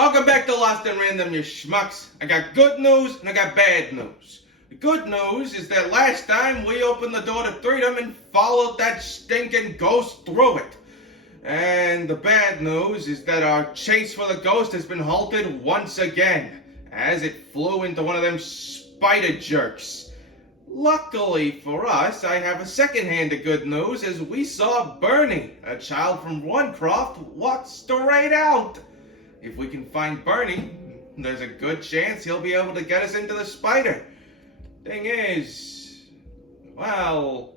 Welcome back to Lost and Random, you schmucks. I got good news and I got bad news. The good news is that last time we opened the door to freedom and followed that stinking ghost through it. And the bad news is that our chase for the ghost has been halted once again, as it flew into one of them spider jerks. Luckily for us, I have a second hand of good news, as we saw Bernie, a child from Runcroft, walk straight out. If we can find Bernie, there's a good chance he'll be able to get us into the spider. Thing is, well,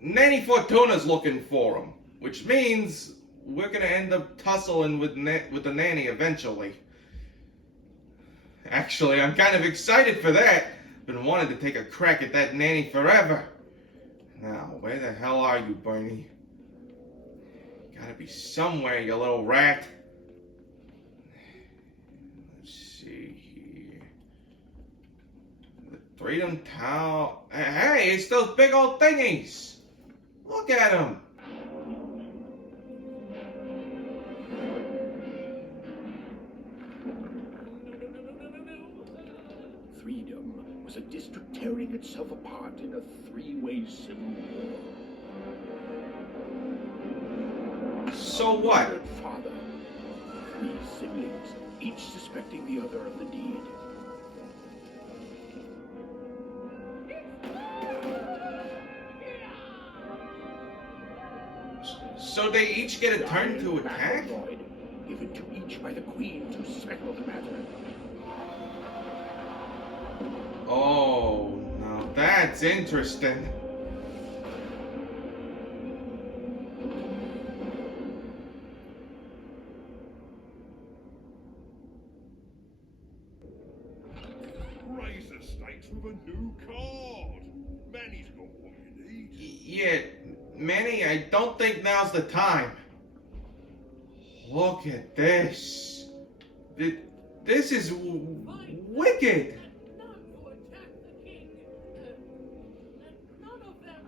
Nanny Fortuna's looking for him, which means we're gonna end up tussling with the nanny eventually. Actually, I'm kind of excited for that. Been wanting to take a crack at that nanny forever. Now, where the hell are you, Bernie? You gotta be somewhere, you little rat. Let's see here. The Freedom Tower. Hey, it's those big old thingies. Look at them. Freedom was a district tearing itself apart in a three-way civil war. So what? Murdered father, three siblings, each suspecting the other of the deed. So they each get a turn to attack? Given to each by the Queen to settle the matter. Oh, now that's interesting. Raise the stakes with a new card. Manny's got what you need. Yeah, Manny, I don't think now's the time. Look at this. This is wicked. None to attack the king. None of them.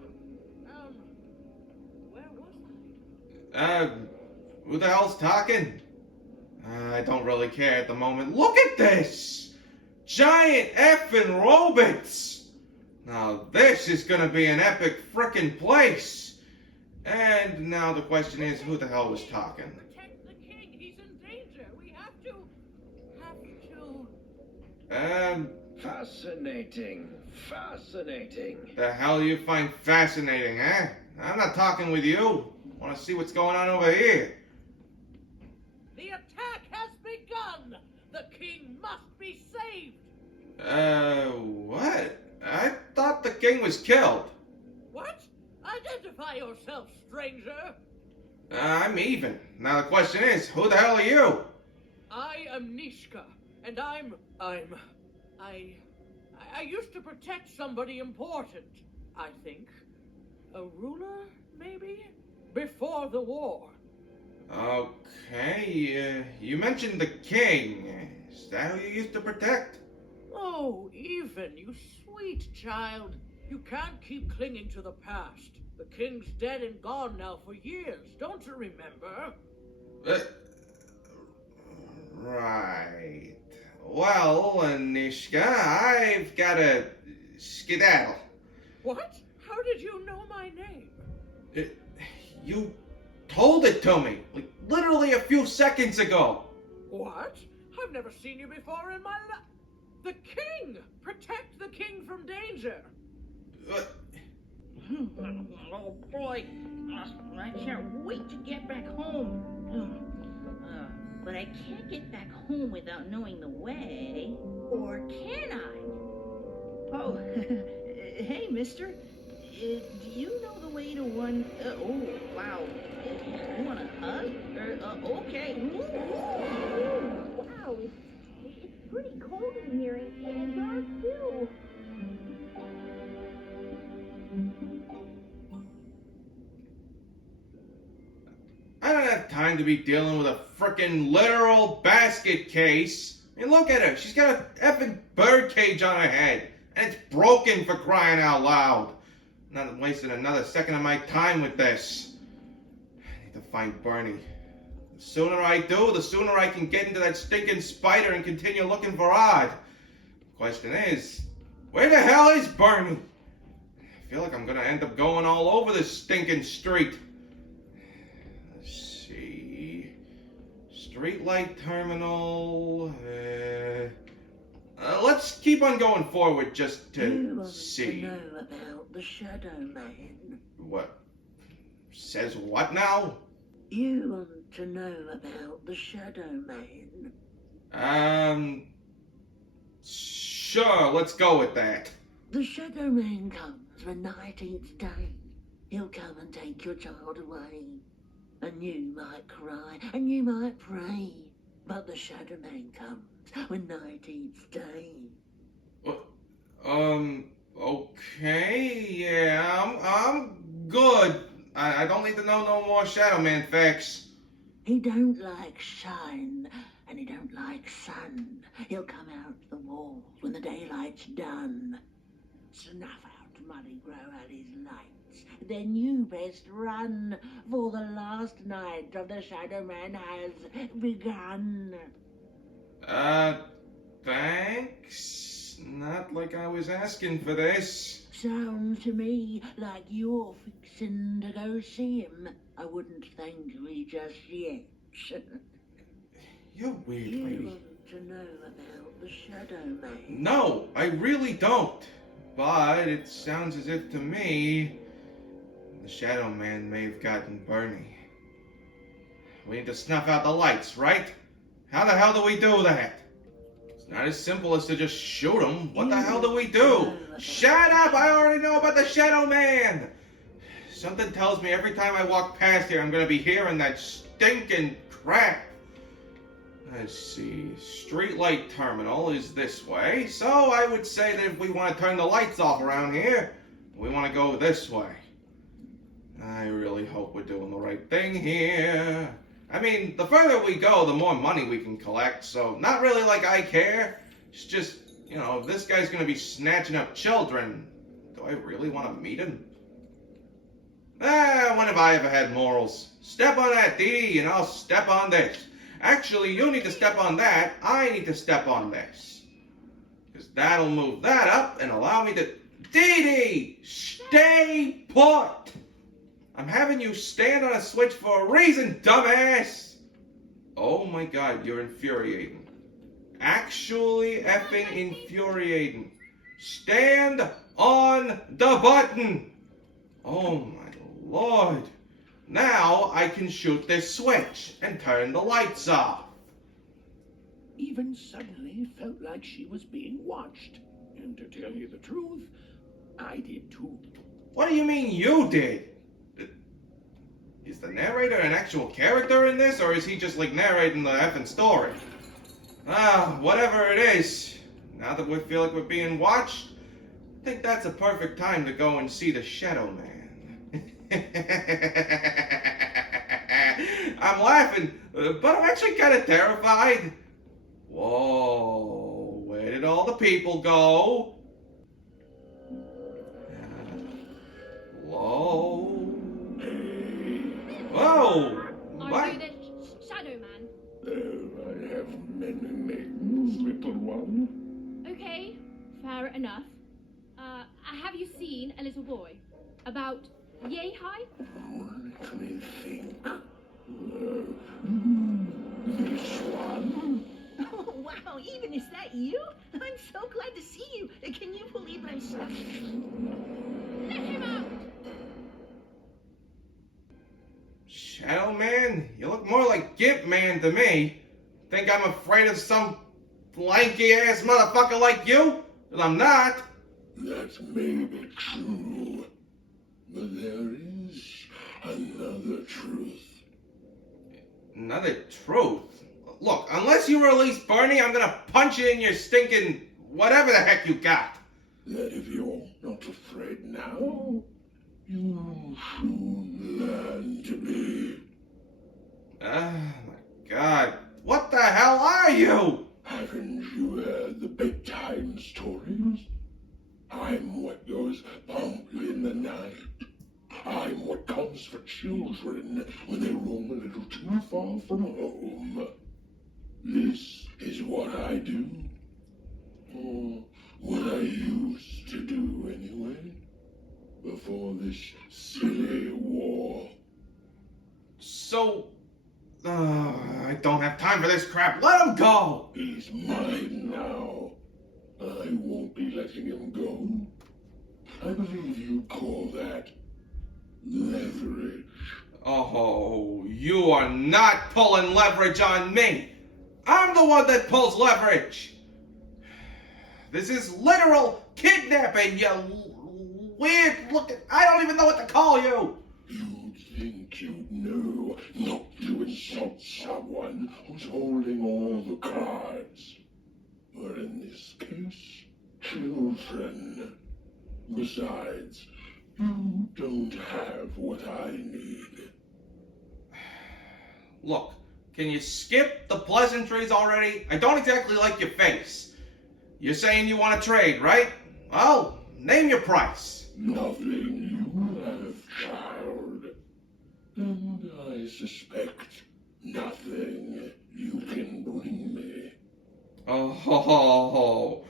Where was I? Who the hell's talking? I don't really care at the moment. Look at this! Giant effing robots! Now this is gonna be an epic frickin' place. And now the question is, who the hell was talking? Protect the king. He's in danger. We have to. Fascinating. Fascinating. The hell you find fascinating, eh? I'm not talking with you. Want to see what's going on over here? The attack has begun. The king must be saved. What? I thought the king was killed. What? Identify yourself, stranger. I'm even. Now the question is, who the hell are you? I am Nishka, and I used to protect somebody important, I think. A ruler, maybe? Before the war. Okay, you mentioned the king. Is that who you used to protect? Oh, even, you sweet child. You can't keep clinging to the past. The king's dead and gone now for years, don't you remember? Right. Well, Nishka, I've got a skedaddle. What? How did you know my name? You told it to me, like literally a few seconds ago. What? I've never seen you before in my life. The king! Protect the king from danger. Oh boy, I can't wait to get back home. But I can't get back home without knowing the way. Or can I? Oh, hey, mister. Do you know the way to one... oh, wow. You want a hug? Okay. Wow, it's pretty cold in here, and dark, too. I don't have time to be dealing with a frickin' literal basket case. I mean, look at her. She's got an effing bird cage on her head. And it's broken, for crying out loud. I'm not wasting another second of my time with this. I need to find Bernie. The sooner I do, the sooner I can get into that stinking spider and continue looking for Odd. The question is, where the hell is Bernie? I feel like I'm gonna end up going all over this stinking street. Let's see. Streetlight terminal. Let's keep on going forward just to see. You want to know about the Shadowman? What? Says what now? You want to know about the Shadowman? Sure, let's go with that. The Shadowman comes when night eats day. He'll come and take your child away. And you might cry, and you might pray. But the Shadowman comes when night eats day. Okay, yeah, I'm good. I don't need to know no more Shadowman facts. He don't like shine, and he don't like sun. He'll come out the walls when the daylight's done. Snuff out muddy grow at his lights. Then you best run, for the last night of the Shadowman has begun. Thanks. Not like I was asking for this. Sounds to me like you're fixin' to go see him. I wouldn't thank me just yet. You're weird, You lady. want to know about the Shadowman? No, I really don't. But it sounds as if to me, the Shadow Man may have gotten Bernie. We need to snuff out the lights, right? How the hell do we do that? It's not as simple as to just shoot him. What the hell do we do? Shut up! I already know about the Shadow Man! Something tells me every time I walk past here, I'm gonna be hearing that stinking crap. Let's see, streetlight terminal is this way, so I would say that if we want to turn the lights off around here, we want to go this way. I really hope we're doing the right thing here. I mean, the further we go, the more money we can collect, so not really like I care. It's just, you know, if this guy's going to be snatching up children, do I really want to meet him? When have I ever had morals? Step on that, Dee Dee, and I'll step on this. Actually, you need to step on that. I need to step on this. Because that'll move that up and allow me to... Dee Dee! Stay put! I'm having you stand on a switch for a reason, dumbass! Oh my god, you're infuriating. Actually effing infuriating. Stand on the button! Oh my lord. Now I can shoot this switch and turn the lights off. Even suddenly felt like she was being watched. And to tell you the truth, I did too. What do you mean you did? Is the narrator an actual character in this, or is he just like narrating the effing story? Whatever it is, now that we feel like we're being watched, I think that's a perfect time to go and see the Shadow Man. I'm laughing, but I'm actually kind of terrified. Whoa, where did all the people go? Hello? Whoa! Are What? you the Shadowman? I have many names, little one. Okay, fair enough. Have you seen a little boy? About yay high? Let me think. This one? Oh, wow, even is that you? I'm so glad to see you. Can you believe I'm stuck? Let him out! Shadow Man? You look more like Gimp Man to me. Think I'm afraid of some lanky ass motherfucker like you? Well, I'm not. That may be true, but there is another truth. Another truth? Look, unless you release Bernie, I'm gonna punch you in your stinking whatever the heck you got. That if you're not afraid now, you'll soon learn to be. Oh my god. What the hell are you? Haven't you heard the bedtime stories? I'm what goes bump in the night. I'm what comes for children when they roam a little too far from I do? Or what I used to do anyway? Before this silly war. So, I don't have time for this crap. Let him go! He's mine now. I won't be letting him go. I believe you call that leverage. Oh, you are not pulling leverage on me. I'm the one that pulls leverage. This is literal kidnapping, you weird looking. I don't even know what to call you. You'd think you'd know not to insult someone who's holding all the cards. Or in this case, children. Besides, you don't have what I need. Look, can you skip the pleasantries already? I don't exactly like your face. You're saying you want to trade, right? Well, name your price. Nothing you have, child. And I suspect nothing you can bring me. Oh,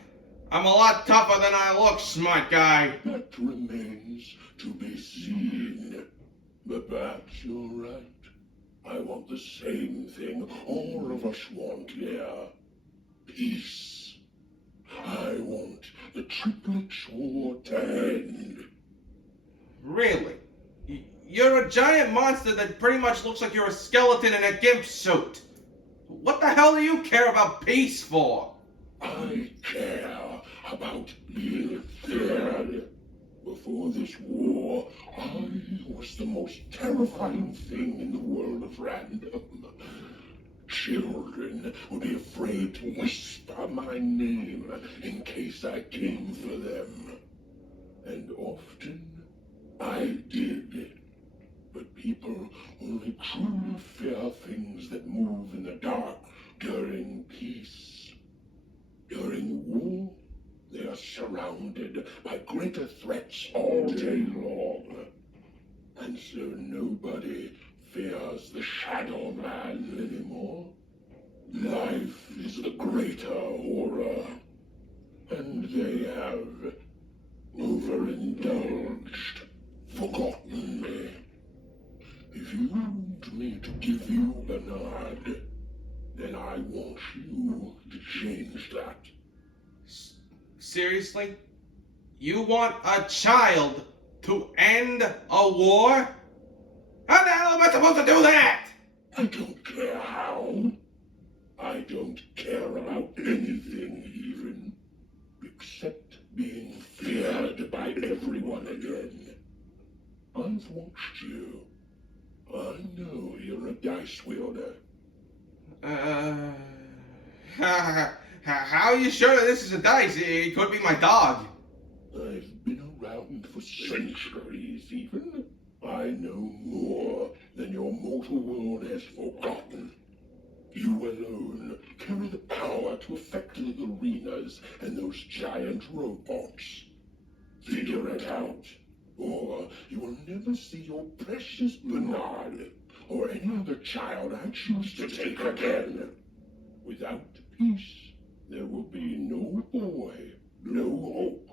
I'm a lot tougher than I look, smart guy. That remains to be seen. But perhaps you're right. I want the same thing all of us want here. Peace. I want the triplets war to end. Really? You're a giant monster that pretty much looks like you're a skeleton in a gimp suit. What the hell do you care about peace for? I care about being feared. Before this war, I was the most terrifying thing in the world of random. Children would be afraid to whisper my name in case I came for them. And often I did. But people only truly fear things that move in the dark during peace. During war, they are surrounded by greater threats all day long. And so nobody fears the Shadowman anymore. Life is the greater horror. And they have overindulged, forgotten me. If you want me to give you Bernard, then I want you to change that. Seriously? You want a child to end a war? How the hell am I supposed to do that? I don't care how. I don't care about anything even, except being feared by everyone again. I've watched you. I know you're a dice wielder. How are you sure that this is a dice? It could be my dog. I've been around for centuries even. I know more than your mortal world has forgotten. You alone carry the power to affect the arenas and those giant robots. Figure it out, or you will never see your precious Bernard or any other child I choose to take again. Without peace, there will be no boy, no hope,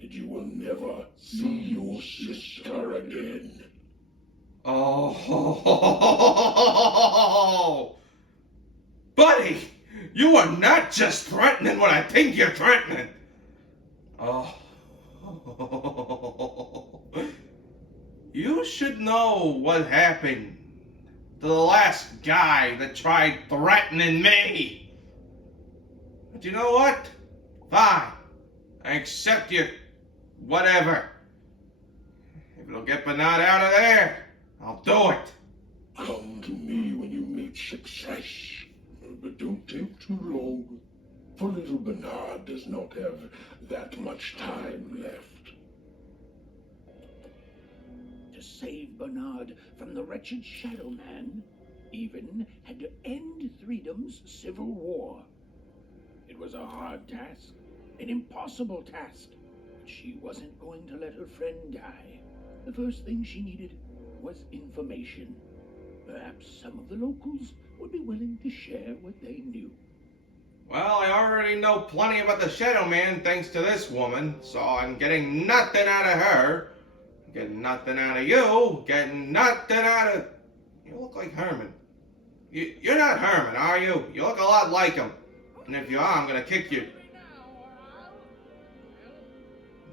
and you will never see your sister again. Oh, buddy, you are not just threatening what I think you're threatening. Oh, you should know what happened to the last guy that tried threatening me. But you know what? Fine. I accept you. Whatever. If it'll get Bernard out of there, I'll do it. Come to me when you meet success, but don't take too long, for little Bernard does not have that much time left. To save Bernard from the wretched Shadowman, even had to end Threedom's civil war. It was a hard task, an impossible task, but she wasn't going to let her friend die. The first thing she needed was information. Perhaps some of the locals would be willing to share what they knew. Well, I already know plenty about the Shadowman thanks to this woman, so I'm getting nothing out of her. Getting nothing out of you. Getting nothing out of... You look like Herman. You're not Herman, are you? You look a lot like him. And if you are, I'm gonna kick you.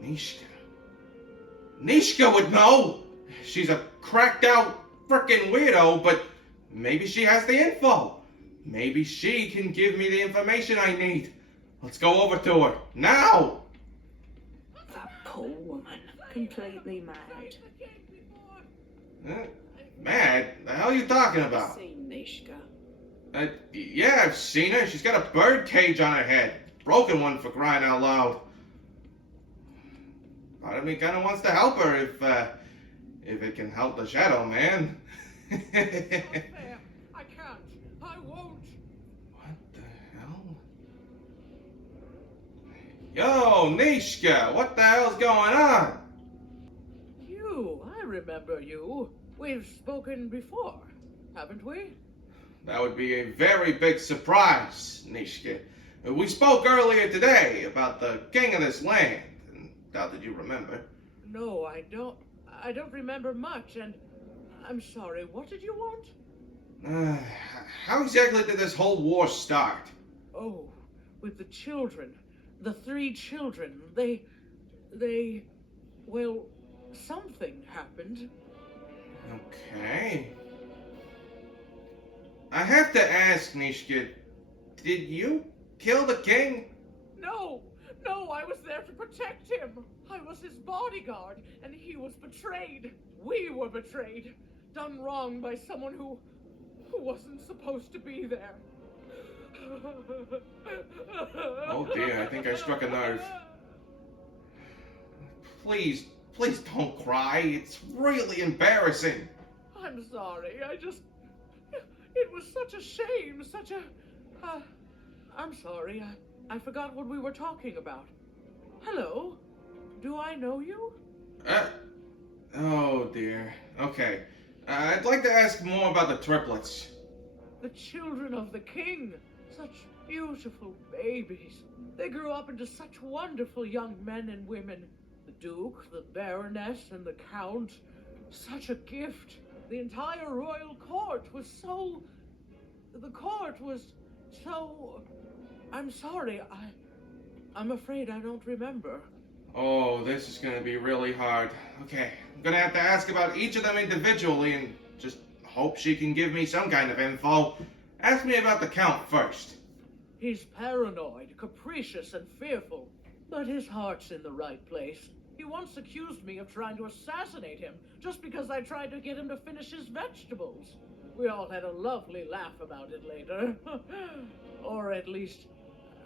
Nishka. Nishka would know! She's a cracked out frickin' weirdo, but maybe she has the info. Maybe she can give me the information I need. Let's go over to her. Now! That poor woman. Completely mad. Mad? The hell are you talking about? Seen Nishka. Yeah, I've seen her. She's got a bird cage on her head. Broken one, for crying out loud. Part of me kind of wants to help her if it can help the Shadow Man. I can't. I won't. What the hell? Yo, Nishka, what the hell's going on? You, I remember you. We've spoken before, haven't we? That would be a very big surprise, Nishka. We spoke earlier today about the king of this land. How did you remember? No, I don't. I don't remember much, and I'm sorry. What did you want? How exactly did this whole war start? Oh, with the children. The 3 children. Well, something happened. Okay. I have to ask, Nishka, did you kill the king? No, I was there to protect him. I was his bodyguard, and he was betrayed. We were betrayed. Done wrong by someone who wasn't supposed to be there. Oh dear, I think I struck a nerve. Please don't cry. It's really embarrassing. I'm sorry. It was such a shame, I'm sorry. I forgot what we were talking about. Hello? Do I know you? Oh dear. Okay. I'd like to ask more about the triplets. The children of the king. Such beautiful babies. They grew up into such wonderful young men and women. The Duke, the Baroness, and the Count. Such a gift. The entire royal court was so... The court was so... I'm sorry, I'm afraid I don't remember. Oh, this is gonna be really hard. Okay, I'm gonna have to ask about each of them individually and just hope she can give me some kind of info. Ask me about the Count first. He's paranoid, capricious, and fearful. But his heart's in the right place. He once accused me of trying to assassinate him just because I tried to get him to finish his vegetables. We all had a lovely laugh about it later. Or at least,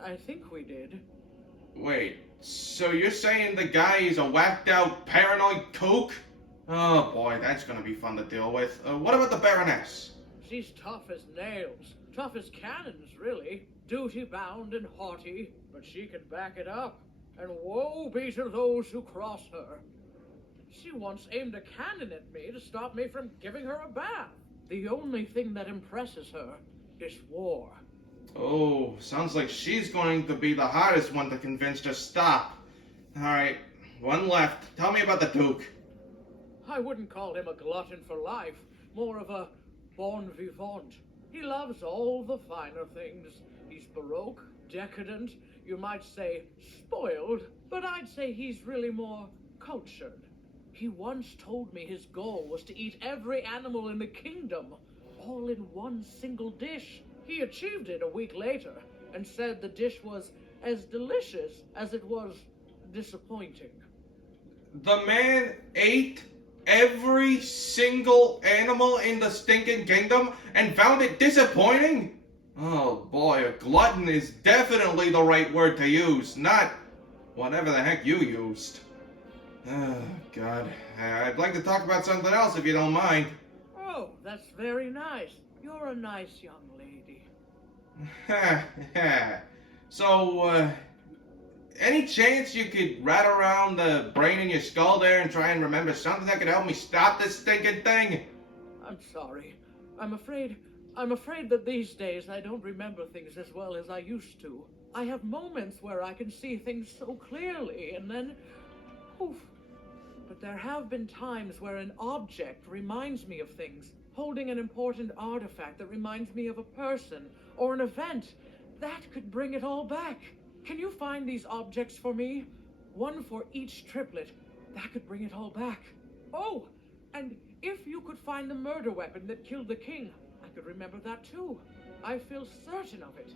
I think we did. Wait, so you're saying the guy is a whacked out paranoid kook? Oh boy, that's gonna be fun to deal with. What about the Baroness? She's tough as nails. Tough as cannons, really. Duty-bound and haughty, but she can back it up. And woe be to those who cross her. She once aimed a cannon at me to stop me from giving her a bath. The only thing that impresses her is war. Oh, sounds like she's going to be the hardest one to convince to stop. Alright, one left. Tell me about the Duke. I wouldn't call him a glutton for life, more of a bon vivant. He loves all the finer things. He's baroque, decadent, you might say spoiled, but I'd say he's really more cultured. He once told me his goal was to eat every animal in the kingdom, all in one single dish. He achieved it a week later, and said the dish was as delicious as it was disappointing. The man ate every single animal in the stinking kingdom and found it disappointing? Oh boy, a glutton is definitely the right word to use, not whatever the heck you used. Oh, God. I'd like to talk about something else if you don't mind. Oh, that's very nice. You're a nice young lady. So, any chance you could rat around the brain in your skull there and try and remember something that could help me stop this stinking thing? I'm sorry. I'm afraid I'm afraid that these days I don't remember things as well as I used to. I have moments where I can see things so clearly, and then poof. But there have been times where an object reminds me of things, holding an important artifact that reminds me of a person or an event. That could bring it all back. Can you find these objects for me? One for each triplet. That could bring it all back. Oh, and if you could find the murder weapon that killed the king, I could remember that too. I feel certain of it.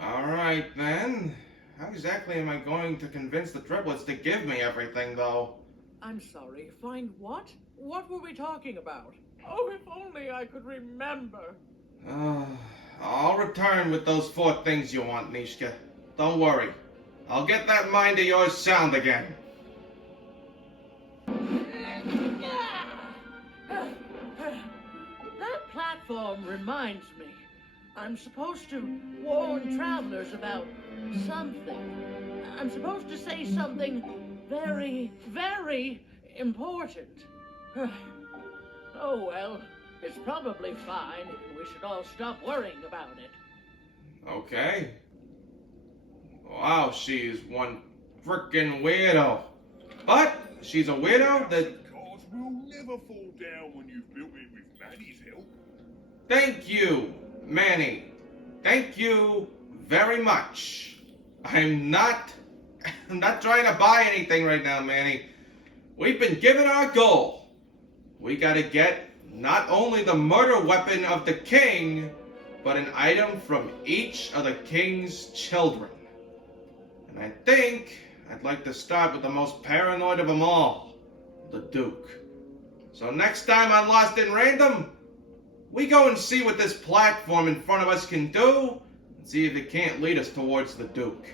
Alright then. How exactly am I going to convince the triplets to give me everything, though? I'm sorry, find what? What were we talking about? Oh, if only I could remember. I'll return with those 4 things you want, Nishka. Don't worry. I'll get that mind of yours sound again. That platform reminds me. I'm supposed to warn travelers about something. I'm supposed to say something very, very important. Oh well, it's probably fine. We should all stop worrying about it. Okay. Wow, she's one frickin' weirdo. But she's a weirdo that... Cards will never fall down when you've built it with Manny's help. Thank you, Manny. Thank you very much. I'm not trying to buy anything right now, Manny. We've been given our goal. We gotta get not only the murder weapon of the king, but an item from each of the king's children. And I think I'd like to start with the most paranoid of them all, the Duke. So next time on Lost in Random, we go and see what this platform in front of us can do, and see if it can't lead us towards the Duke.